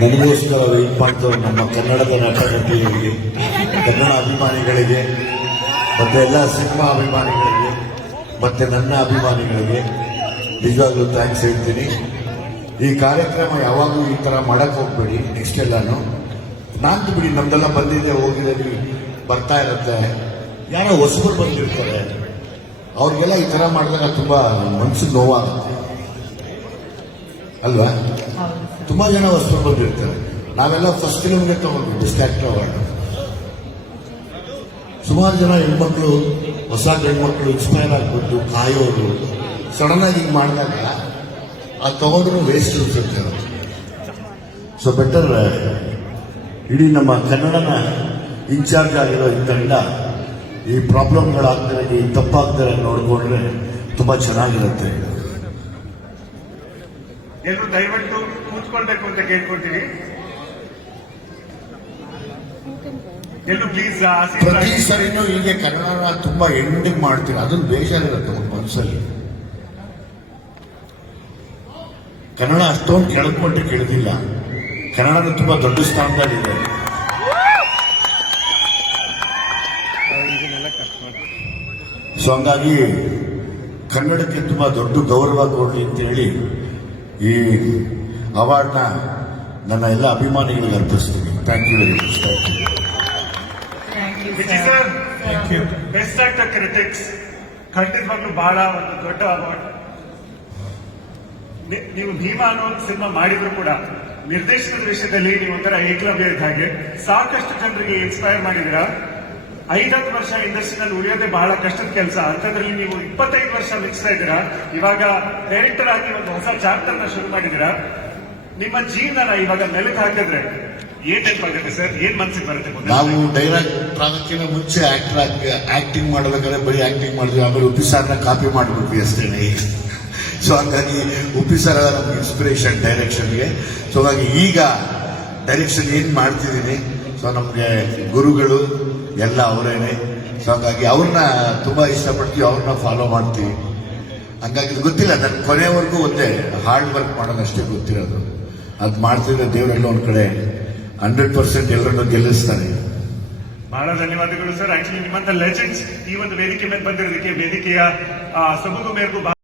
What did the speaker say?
ನನಗೋಸ್ಕರ ವೆಯ್ಟ್ ಮಾಡ್ತಾರೆ ನಮ್ಮ ಕನ್ನಡದ ನಟ ನಟಿಯರಿಗೆ, ಕನ್ನಡ ಅಭಿಮಾನಿಗಳಿಗೆ, ಮತ್ತೆ ಎಲ್ಲ ಸಿನಿಮಾ ಅಭಿಮಾನಿಗಳಿಗೆ, ಮತ್ತೆ ನನ್ನ ಅಭಿಮಾನಿಗಳಿಗೆ ನಿಜವಾಗ್ಲೂ ಥ್ಯಾಂಕ್ಸ್ ಹೇಳ್ತೀನಿ. ಈ ಕಾರ್ಯಕ್ರಮ ಯಾವಾಗಲೂ ಈ ಥರ ಮಾಡಕ್ಕೆ ಹೋಗ್ಬೇಡಿ. ನೆಕ್ಸ್ಟ್ ಎಲ್ಲಾನು ನಾನು ಬಿಡಿ, ನಮ್ದೆಲ್ಲ ಬಂದಿದೆ ಹೋಗಿದ್ದೀವಿ, ಬರ್ತಾ ಇರುತ್ತೆ. ಯಾರೋ ಹೊಸಬರು ಬಂದಿರ್ತಾರೆ, ಅವ್ರಿಗೆಲ್ಲ ಈ ಥರ ಮಾಡಿದಾಗ ತುಂಬ ಮನಸ್ಸಿಗೆ ನೋವಾಗುತ್ತೆ ಅಲ್ವಾ? ತುಂಬಾ ಜನ ಹೊಸಬರು ಬಂದಿರ್ತಾರೆ. ನಾವೆಲ್ಲ ಫಸ್ಟ್ ಫಿಲ್ಮ್ಗೆ ತಗೊಂಡ್ವಿ ಬೆಸ್ಟ್ ಆಕ್ಟರ್ ಅವಾರ್ಡ್. ಸುಮಾರು ಜನ ಹೆಣ್ಮಕ್ಳು, ಹೊಸ ಹೆಣ್ಮಕ್ಳು ಇನ್ಸ್ಪೈರ್ ಆಗ್ಬಿಟ್ಟು ಕಾಯೋದು, ಸಡನ್ ಆಗಿ ಹಿಂಗೆ ಮಾಡಿದಾಗ ಅದು ತಗೊಂಡ್ರು ವೇಸ್ಟ್ ಅನ್ಸುತ್ತೆ. ಸೊ ಬೆಟರ್ ಇಡೀ ನಮ್ಮ ಕನ್ನಡನ ಇನ್ಚಾರ್ಜ್ ಆಗಿರೋ ಈ ತಂಡ ಈ ಪ್ರಾಬ್ಲಮ್ಗಳಾಗ್ತಾರೆ, ಈ ತಪ್ಪಾಗ್ತಾರೆ ನೋಡಿಕೊಂಡ್ರೆ ತುಂಬಾ ಚೆನ್ನಾಗಿರುತ್ತೆ. ಎಲ್ಲರೂ ದಯವಿಟ್ಟು ಕೂತ್ಕೊಳ್ಬೇಕು ಅಂತ ಕೇಳ್ಕೊಳ್ತೀವಿ. ಎಲ್ಲರೂ ಪ್ಲೀಸ್. ಪ್ರತಿ ಸರಿನೂ ಹೀಗೆ ಕನ್ನಡನ ತುಂಬಾ ಎಂಡಿಂಗ್ ಮಾಡ್ತೀವಿ, ಅದನ್ನು ಬೇಜಾರಿರುತ್ತೆ ಒಂದು ಮನಸ್ಸಲ್ಲಿ. ಕನ್ನಡ ಅಷ್ಟೊಂದು ಕೆಳದ್ಮಟ್ಟಿಗೆ ಇಳಿದಿಲ್ಲ, ಕನ್ನಡದ ತುಂಬಾ ದೊಡ್ಡ ಸ್ಥಾನದಲ್ಲಿದೆ. ಸೊ ಹಂಗಾಗಿ ಕನ್ನಡಕ್ಕೆ ತುಂಬಾ ದೊಡ್ಡ ಗೌರವ ಕೊಡಲಿ ಅಂತ ಹೇಳಿ ಈ ಅವಾರ್ಡ್ನ ನನ್ನ ಎಲ್ಲ ಅಭಿಮಾನಿಗಳಿಗೆ ಅರ್ಪಿಸ್ತೀನಿ. Thank you very much. Sir, best actor critics ಖಂಡಿತವಾಗ್ಲೂ ಬಹಳ ಒಂದು ದೊಡ್ಡ ಅವಾರ್ಡ್. ನೀವು ಭೀಮಾ ಅನ್ನೋ ಒಂದು ಸಿನಿಮಾ ಮಾಡಿದ್ರು ಕೂಡ ನಿರ್ದೇಶನದ ವಿಷಯದಲ್ಲಿ ನೀವು ಒಂಥರ ಏಕಲವ್ಯ ಇದ್ದ ಹಾಗೆ ಸಾಕಷ್ಟು ಜನರಿಗೆ ಇನ್ಸ್ಪೈರ್ ಮಾಡಿದಿರಾ. 5 ವರ್ಷ ಇಂಡಸ್ಟ್ರಿನಲ್ಲಿ ಉಳಿಯೋದೇ ಬಹಳ ಕಷ್ಟದ ಕೆಲಸ. ಅಂತದ್ರಲ್ಲಿ ನೀವು 25 ವರ್ಷ ಮಿಕ್ಸ್ತಾ ಇದ್ದೀರಾ. ಇವಾಗ ಡೈರೆಕ್ಟರ್ ಆಗಿ ಒಂದು ಹೊಸ ಚಾಪ್ಟರ್ ನ ಶುರು ಮಾಡಿದ್ದೀರಾ. ನಿಮ್ಮ ಜೀವನ ಇವಾಗ ಮೆಲುಕು ಹಾಕಿದ್ರೆ ಏನ್ ನೆನಪಾಗುತ್ತೆ ಸರ್? ಏನ್ ಮನ್ಸಿಗೆ ಬರುತ್ತೆ? ನಾವು ಡೈರೆಕ್ಟ್ ಆಗಕ್ಕಿಂತ ಮುಂಚೆ ಆಕ್ಟಿಂಗ್ ಮಾಡಬೇಕಾದ್ರೆ ಬರೀ ಆಕ್ಟಿಂಗ್ ಮಾಡಿದ್ವಿ, ಆಮೇಲೆ ಉಪ್ಪಿ ಸಾರ್ನ ಕಾಪಿ ಮಾಡಿಬಿಟ್ವಿ ಅಷ್ಟೇನೆ. ಸೊ ಹಾಗಾಗಿ ಉಪ್ಪಿ ಸರ್ ನಮ್ಗೆ ಇನ್ಸ್ಪಿರೇಷನ್ ಡೈರೆಕ್ಷನ್ಗೆ. ಸೊ ಹಾಗಾಗಿ ಈಗ ಡೈರೆಕ್ಷನ್ ಏನ್ ಮಾಡ್ತಿದ್ದೀನಿ, ಸೊ ನಮ್ಗೆ ಗುರುಗಳು ಎಲ್ಲ ಅವರೇನೆ. ಸೊ ಹಾಗಾಗಿ ಅವ್ರನ್ನ ತುಂಬಾ ಇಷ್ಟಪಡ್ತೀವಿ, ಅವ್ರನ್ನ ಫಾಲೋ ಮಾಡ್ತೀವಿ. ಹಂಗಾಗಿ ಗೊತ್ತಿಲ್ಲ, ನನ್ನ ಕೊನೆವರೆಗೂ ಒಂದೇ ಹಾರ್ಡ್ ವರ್ಕ್ ಮಾಡೋದಷ್ಟೇ ಗೊತ್ತಿರೋದು. ಅದು ಮಾಡ್ತಿದ್ರೆ ದೇವರೆಲ್ಲ ಒಂದ್ ಕಡೆ 100% ಎಲ್ಲರನ್ನು ಗೆಲ್ಲಿಸ್ತಾನೆ. ಬಹಳ ಧನ್ಯವಾದಗಳು ಸರ್. ಆಕ್ಚುಲಿ ನಿಮ್ಮಂತ ಲೆಜೆಂಡ್ಸ್ ಈ ಒಂದು ವೇದಿಕೆ ಮೇಲೆ ಬಂದಿರೋದಕ್ಕೆ ವೇದಿಕೆಯ ಸಬೂಗು ಮೇರೆಗೂ